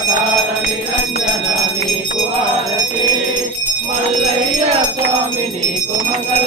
నిరాకార నిరంజన నీకు ఆరతి. మల్లయ్య స్వామి నీకు మంగళ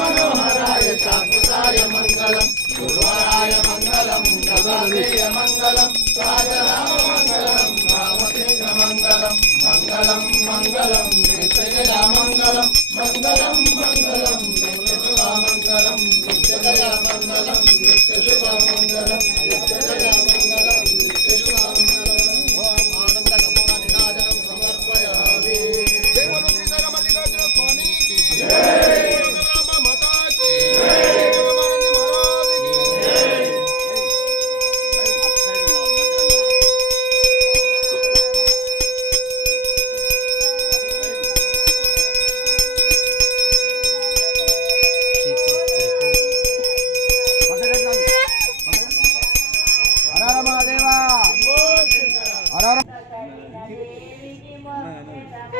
మనోహరాయ శాశ్వతాయ మంగళం గురువరాయ మంగళం గదాదేయ మంగళం రాజరామ మంగళం రామచంద్ర మంగళం మంగళం మంగళం మంగళం మంగళం మంగళం. Thank you.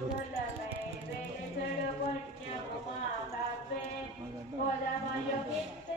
Thank you.